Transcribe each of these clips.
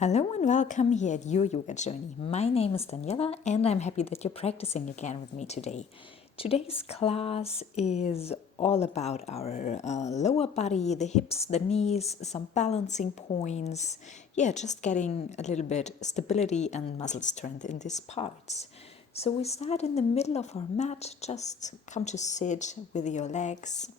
Hello and welcome here at your yoga journey. My name is Daniela and I'm happy that you're practicing again with me today. Today's class is all about our lower body, the hips, the knees, some balancing points. Yeah, just getting a little bit stability and muscle strength in these parts. So we start in the middle of our mat. Just come to sit with your legs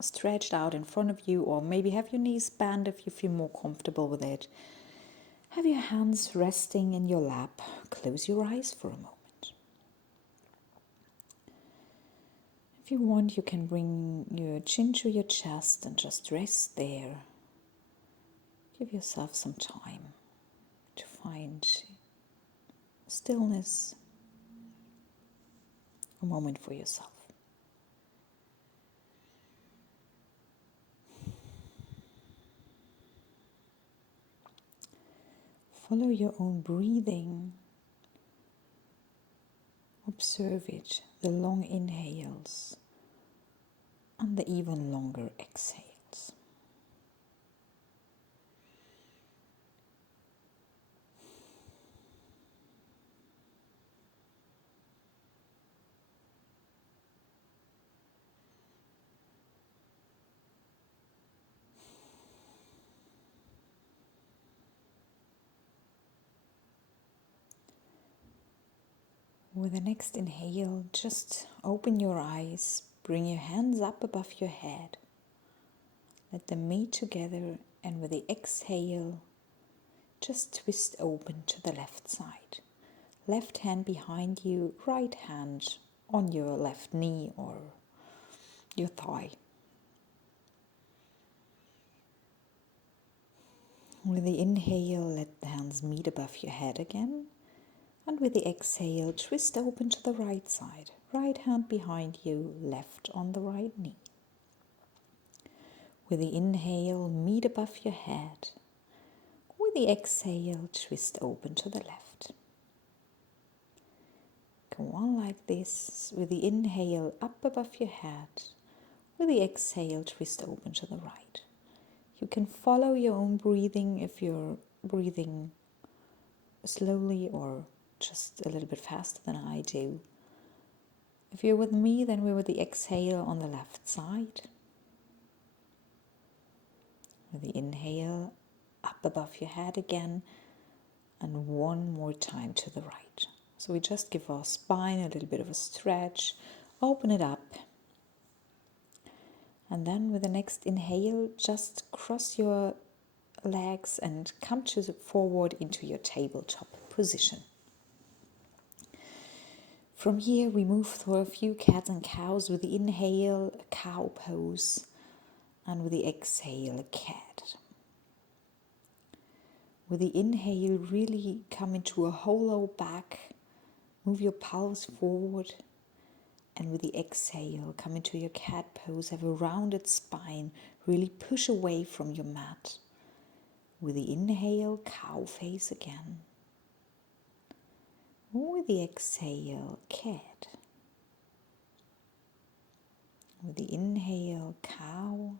stretched out in front of you, or maybe have your knees bent if you feel more comfortable with it. Have your hands resting in your lap. Close your eyes for a moment. If you want, you can bring your chin to your chest and just rest there. Give yourself some time to find stillness, a moment for yourself. Follow your own breathing. Observe it, the long inhales and the even longer exhales. With the next inhale, just open your eyes, bring your hands up above your head. Let them meet together, and with the exhale, just twist open to the left side. Left hand behind you, right hand on your left knee or your thigh. With the inhale, let the hands meet above your head again. And with the exhale, twist open to the right side. Right hand behind you, left on the right knee. With the inhale, meet above your head. With the exhale, twist open to the left. Go on like this. With the inhale, up above your head. With the exhale, twist open to the right. You can follow your own breathing if you're breathing slowly or just a little bit faster than I do. If you're with me, then we're with the exhale on the left side. With the inhale, up above your head again, and one more time to the right. So we just give our spine a little bit of a stretch, open it up, and then with the next inhale, just cross your legs and come forward into your tabletop position. From here, we move through a few cats and cows. With the inhale, a cow pose, and with the exhale, a cat. With the inhale, really come into a hollow back, move your pelvis forward, and with the exhale, come into your cat pose, have a rounded spine, really push away from your mat. With the inhale, cow face again. With the exhale, cat. With the inhale, cow.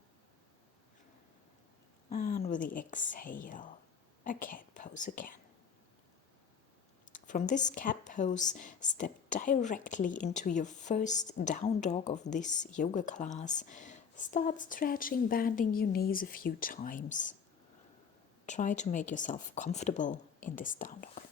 And with the exhale, a cat pose again. From this cat pose, step directly into your first down dog of this yoga class. Start stretching, bending your knees a few times. Try to make yourself comfortable in this down dog.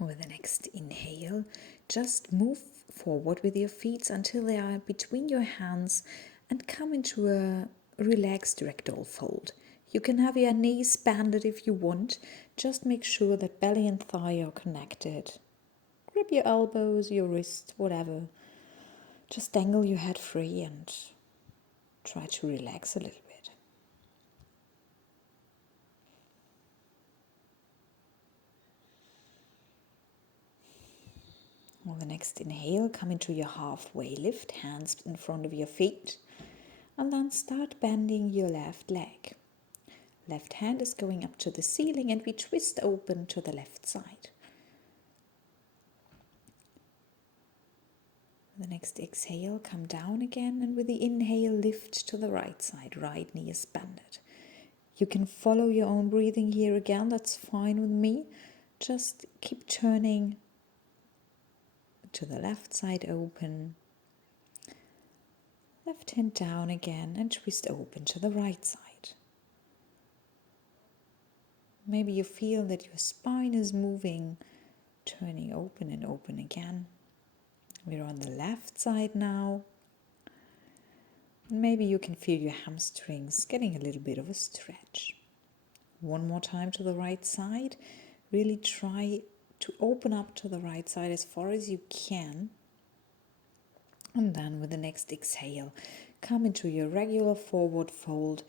With the next inhale, just move forward with your feet until they are between your hands and come into a relaxed ragdoll fold. You can have your knees bended if you want. Just make sure that belly and thigh are connected. Grab your elbows, your wrists, whatever. Just dangle your head free and try to relax a little bit. On the next inhale, come into your halfway lift, hands in front of your feet, and then start bending your left leg. Left hand is going up to the ceiling and we twist open to the left side. The next exhale, come down again, and with the inhale, lift to the right side, right knee is bended. You can follow your own breathing here again, that's fine with me. Just keep turning to the left side open, left hand down again, and twist open to the right side. Maybe you feel that your spine is moving, turning open and open again. We're on the left side now. Maybe you can feel your hamstrings getting a little bit of a stretch. One more time to the right side. Really try to open up to the right side as far as you can. And then with the next exhale, come into your regular forward fold.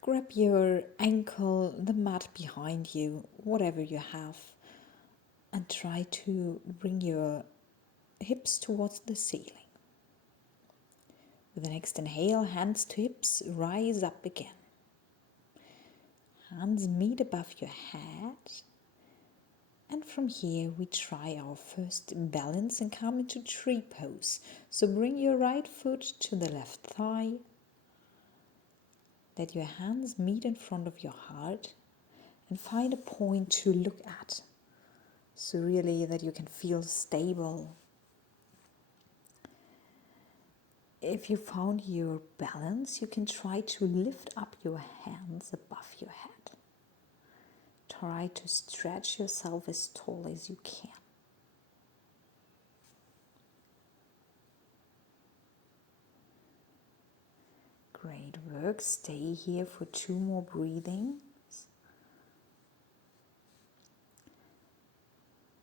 Grab your ankle, the mat behind you, whatever you have, and try to bring your hips towards the ceiling. With the next inhale, hands to hips, rise up again. Hands meet above your head. And from here we try our first balance and come into tree pose. So bring your right foot to the left thigh. Let your hands meet in front of your heart and find a point to look at. So really that you can feel stable. If you found your balance, you can try to lift up your hands above your head. Try to stretch yourself as tall as you can. Great work. Stay here for 2 more breathings.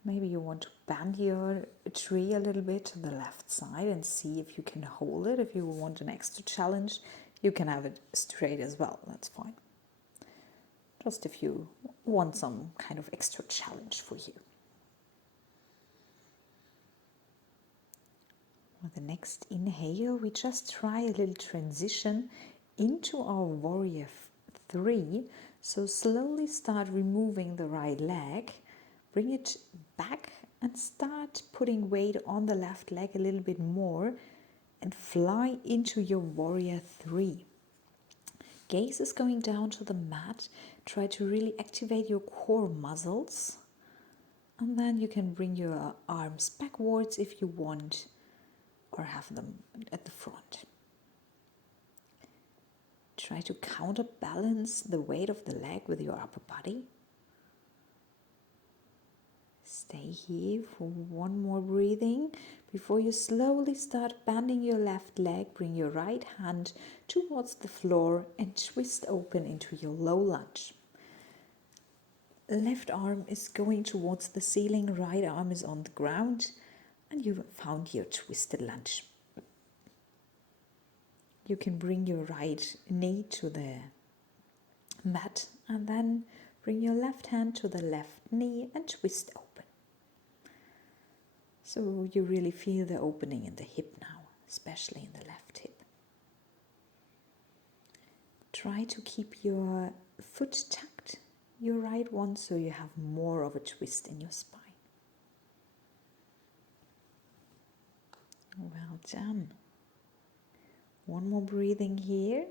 Maybe you want to bend your tree a little bit to the left side and see if you can hold it. If you want an extra challenge, you can have it straight as well. That's fine. Just if you want some kind of extra challenge for you. With the next inhale, we just try a little transition into our warrior 3. So slowly start removing the right leg, bring it back and start putting weight on the left leg a little bit more and fly into your warrior 3. Gaze is going down to the mat. Try to really activate your core muscles. And then you can bring your arms backwards if you want, or have them at the front. Try to counterbalance the weight of the leg with your upper body. Stay here for 1 more breathing. Before you slowly start bending your left leg, bring your right hand towards the floor and twist open into your low lunge. Left arm is going towards the ceiling, right arm is on the ground, and you found your twisted lunge. You can bring your right knee to the mat and then bring your left hand to the left knee and twist open. So you really feel the opening in the hip now, especially in the left hip. Try to keep your foot tucked, your right one, so you have more of a twist in your spine. Well done. 1 more breathing here.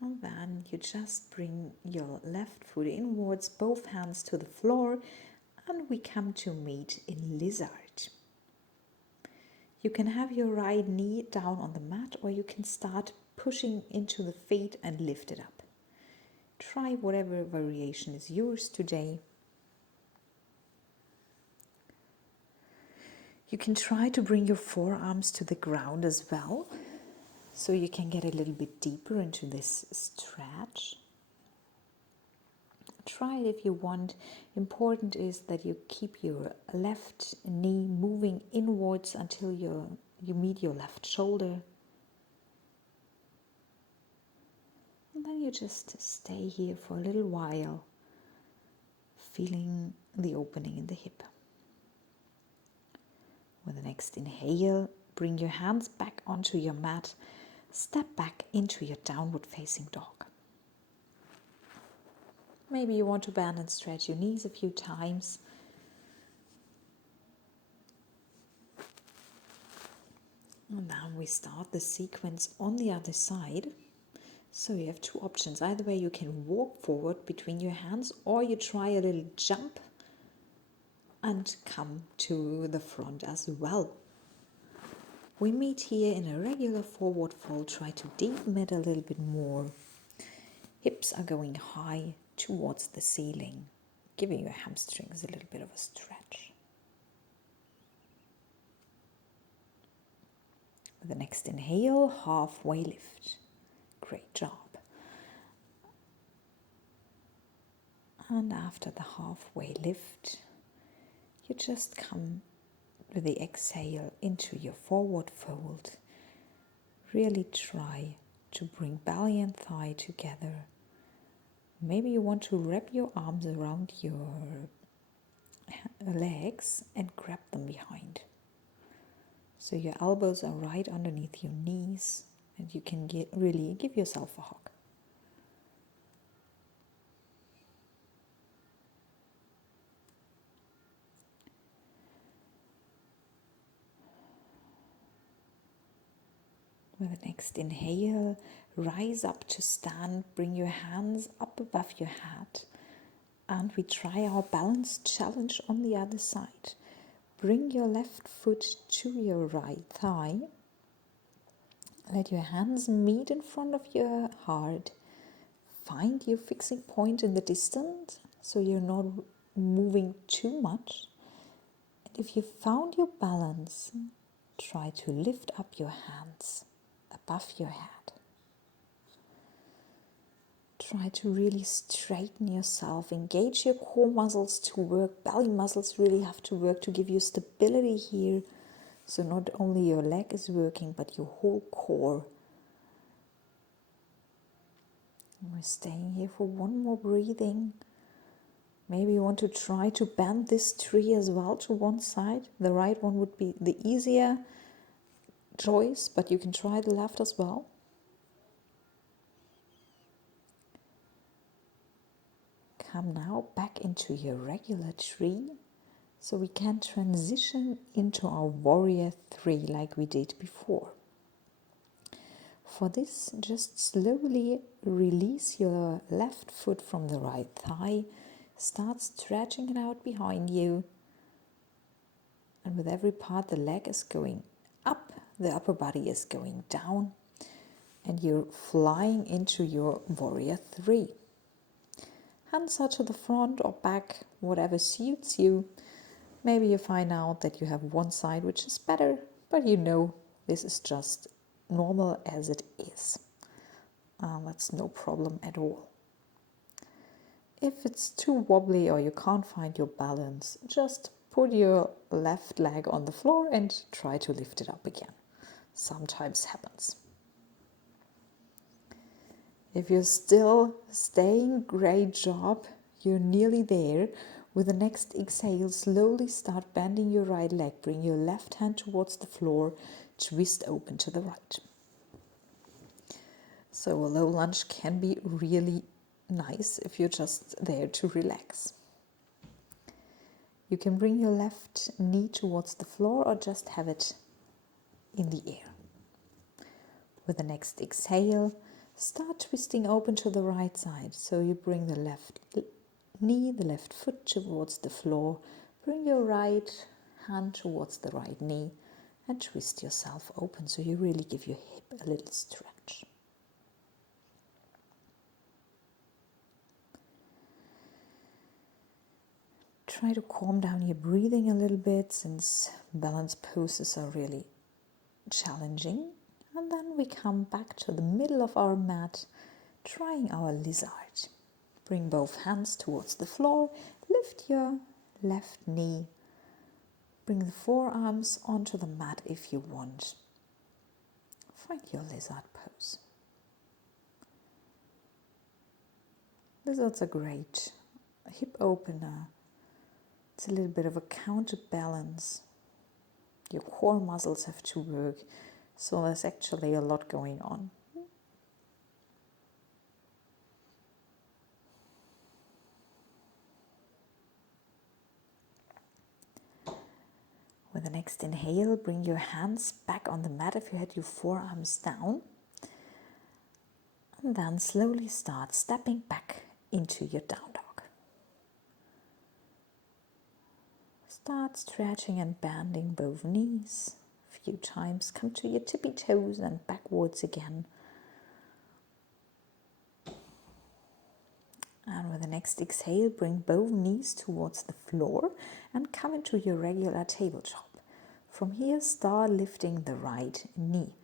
And then you just bring your left foot inwards, both hands to the floor, and we come to meet in lizard. You can have your right knee down on the mat, or you can start pushing into the feet and lift it up. Try whatever variation is yours today. You can try to bring your forearms to the ground as well, so you can get a little bit deeper into this stretch. Try it if you want. Important is that you keep your left knee moving inwards until you meet your left shoulder. And then you just stay here for a little while, feeling the opening in the hip. With the next inhale, bring your hands back onto your mat. Step back into your downward facing dog. Maybe you want to bend and stretch your knees a few times. And now we start the sequence on the other side. So you have two options. Either way, you can walk forward between your hands, or you try a little jump and come to the front as well. We meet here in a regular forward fold. Try to deepen it a little bit more. Hips are going high towards the ceiling, giving your hamstrings a little bit of a stretch. With the next inhale, halfway lift. Great job. And after the halfway lift, you just come with the exhale into your forward fold. Really try to bring belly and thigh together. Maybe you want to wrap your arms around your legs and grab them behind. So your elbows are right underneath your knees and you can really give yourself a hug. With the next inhale, rise up to stand, bring your hands up above your head, and we try our balance challenge on the other side. Bring your left foot to your right thigh. Let your hands meet in front of your heart. Find your fixing point in the distance so you're not moving too much. And if you found your balance, try to lift up your hands above your head. Try to really straighten yourself, engage your core muscles to work. Belly muscles really have to work to give you stability here. So not only your leg is working, but your whole core. And we're staying here for one more breathing. Maybe you want to try to bend this tree as well to one side. The right one would be the easier choice, but you can try the left as well. Come now back into your regular tree so we can transition into our warrior 3 like we did before. For this, just slowly release your left foot from the right thigh. Start stretching it out behind you. And with every part, the leg is going up, the upper body is going down, and you're flying into your warrior 3. Hands are to the front or back, whatever suits you. Maybe you find out that you have one side which is better, but you know this is just normal as it is. That's no problem at all. If it's too wobbly or you can't find your balance, just put your left leg on the floor and try to lift it up again. Sometimes happens. If you're still staying, great job. You're nearly there. With the next exhale, slowly start bending your right leg. Bring your left hand towards the floor. Twist open to the right. So a low lunge can be really nice if you're just there to relax. You can bring your left knee towards the floor or just have it in the air. With the next exhale, start twisting open to the right side. So you bring the left knee, the left foot towards the floor. Bring your right hand towards the right knee and twist yourself open. So you really give your hip a little stretch. Try to calm down your breathing a little bit since balance poses are really challenging. And then we come back to the middle of our mat, trying our lizard. Bring both hands towards the floor, lift your left knee, bring the forearms onto the mat if you want. Find your lizard pose. Lizard's a great hip opener. It's a little bit of a counterbalance. Your core muscles have to work, so there's actually a lot going on. With the next inhale, bring your hands back on the mat if you had your forearms down. And then slowly start stepping back into your down dog. Start stretching and bending both knees. A few times come to your tippy toes and backwards again. And with the next exhale, bring both knees towards the floor and come into your regular tabletop. From here, start lifting the right knee.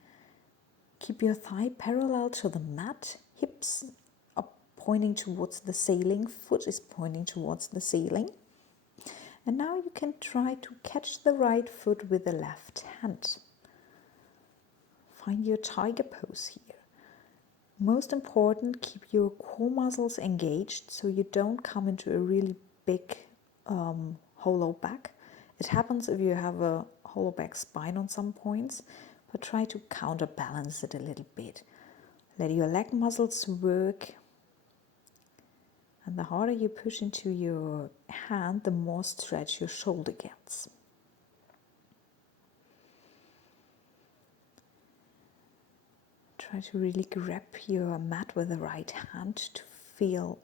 Keep your thigh parallel to the mat, hips are pointing towards the ceiling, foot is pointing towards the ceiling. And now you can try to catch the right foot with the left hand. Find your tiger pose here. Most important, keep your core muscles engaged so you don't come into a really big hollow back. It happens if you have a hollow back spine on some points, but try to counterbalance it a little bit. Let your leg muscles work, and the harder you push into your hand, the more stretch your shoulder gets. Try to really grab your mat with the right hand to feel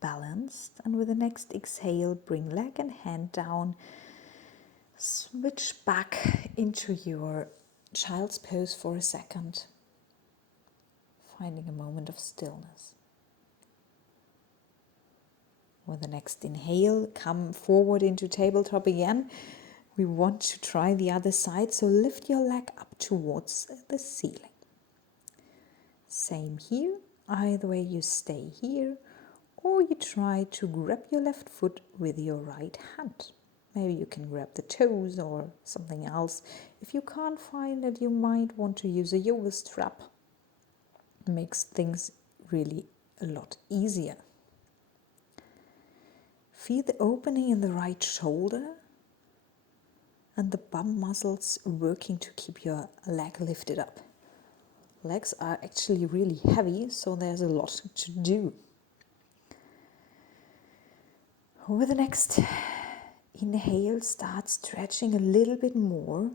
balanced. And with the next exhale, bring leg and hand down. Switch back into your child's pose for a second, finding a moment of stillness. With the next inhale, come forward into tabletop again. We want to try the other side, so lift your leg up towards the ceiling. Same here, either way you stay here, or you try to grab your left foot with your right hand. Maybe you can grab the toes or something else. If you can't find it, you might want to use a yoga strap. It makes things really a lot easier. Feel the opening in the right shoulder and the bum muscles working to keep your leg lifted up. Legs are actually really heavy, so there's a lot to do. With the next inhale, start stretching a little bit more,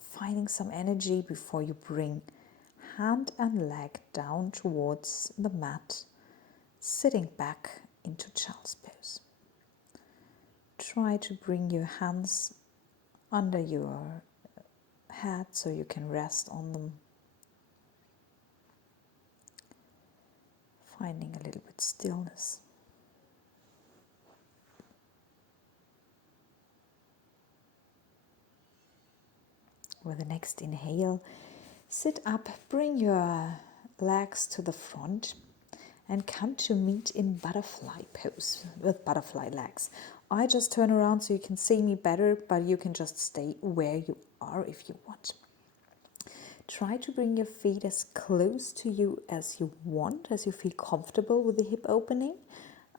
finding some energy before you bring hand and leg down towards the mat, sitting back into child's pose. Try to bring your hands under your head so you can rest on them. Finding a little bit stillness. With the next inhale, sit up, bring your legs to the front and come to meet in butterfly pose with butterfly legs. I just turn around so you can see me better, but you can just stay where you are if you want. Try to bring your feet as close to you as you want, as you feel comfortable with the hip opening.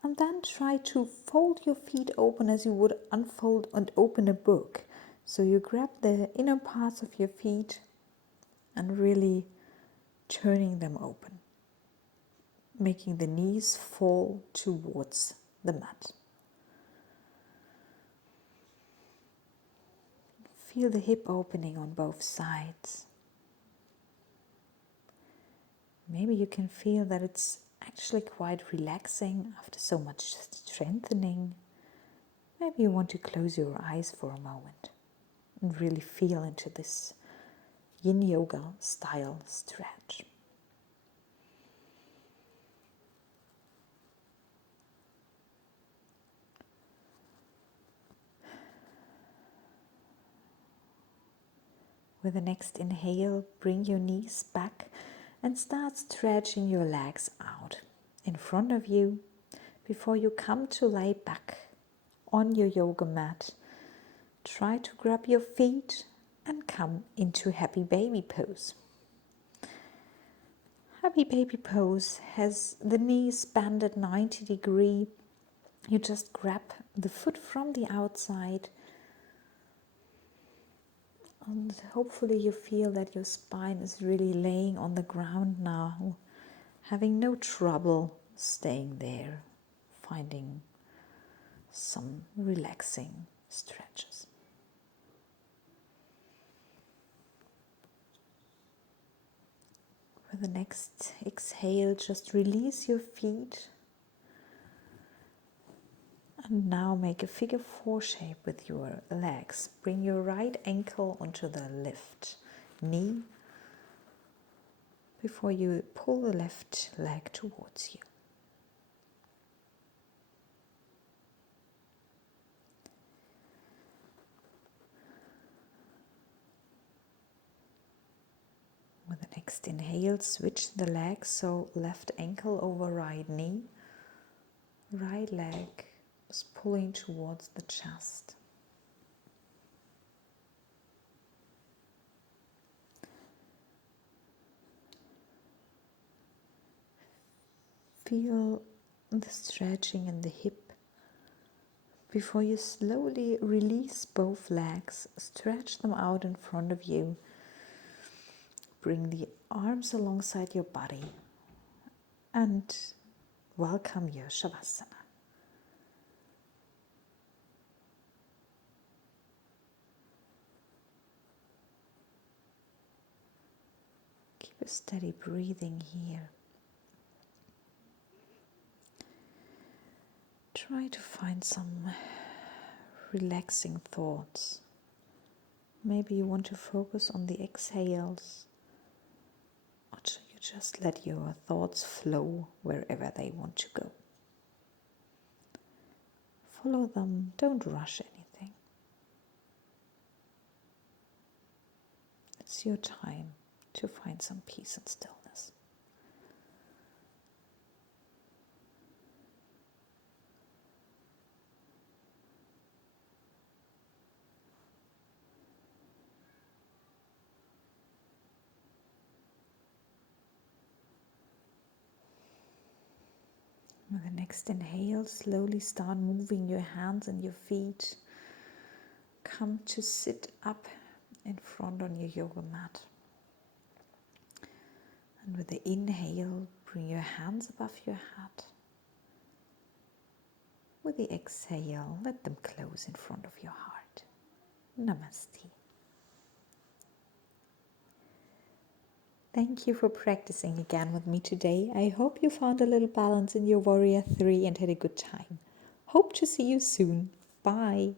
And then try to fold your feet open as you would unfold and open a book. So you grab the inner parts of your feet and really turning them open, making the knees fall towards the mat. Feel the hip opening on both sides. Maybe you can feel that it's actually quite relaxing after so much strengthening. Maybe you want to close your eyes for a moment and really feel into this yin yoga style stretch. With the next inhale, bring your knees back and start stretching your legs out in front of you before you come to lay back on your yoga mat. Try to grab your feet and come into happy baby pose. Happy baby pose has the knees bent at 90 degrees. You just grab the foot from the outside and hopefully you feel that your spine is really laying on the ground now, having no trouble staying there, finding some relaxing stretches. With the next exhale, just release your feet. And now make a figure 4 shape with your legs. Bring your right ankle onto the left knee before you pull the left leg towards you. With the next inhale, switch the legs, so left ankle over right knee, right leg is pulling towards the chest. Feel the stretching in the hip before you slowly release both legs, stretch them out in front of you. Bring the arms alongside your body and welcome your Shavasana. Keep a steady breathing here. Try to find some relaxing thoughts. Maybe you want to focus on the exhales, or you just let your thoughts flow wherever they want to go. Follow them, don't rush anything. It's your time to find some peace and stillness. With the next inhale, slowly start moving your hands and your feet. Come to sit up in front on your yoga mat. And with the inhale, bring your hands above your head. With the exhale, let them close in front of your heart. Namaste. Thank you for practicing again with me today. I hope you found a little balance in your Warrior 3 and had a good time. Hope to see you soon. Bye.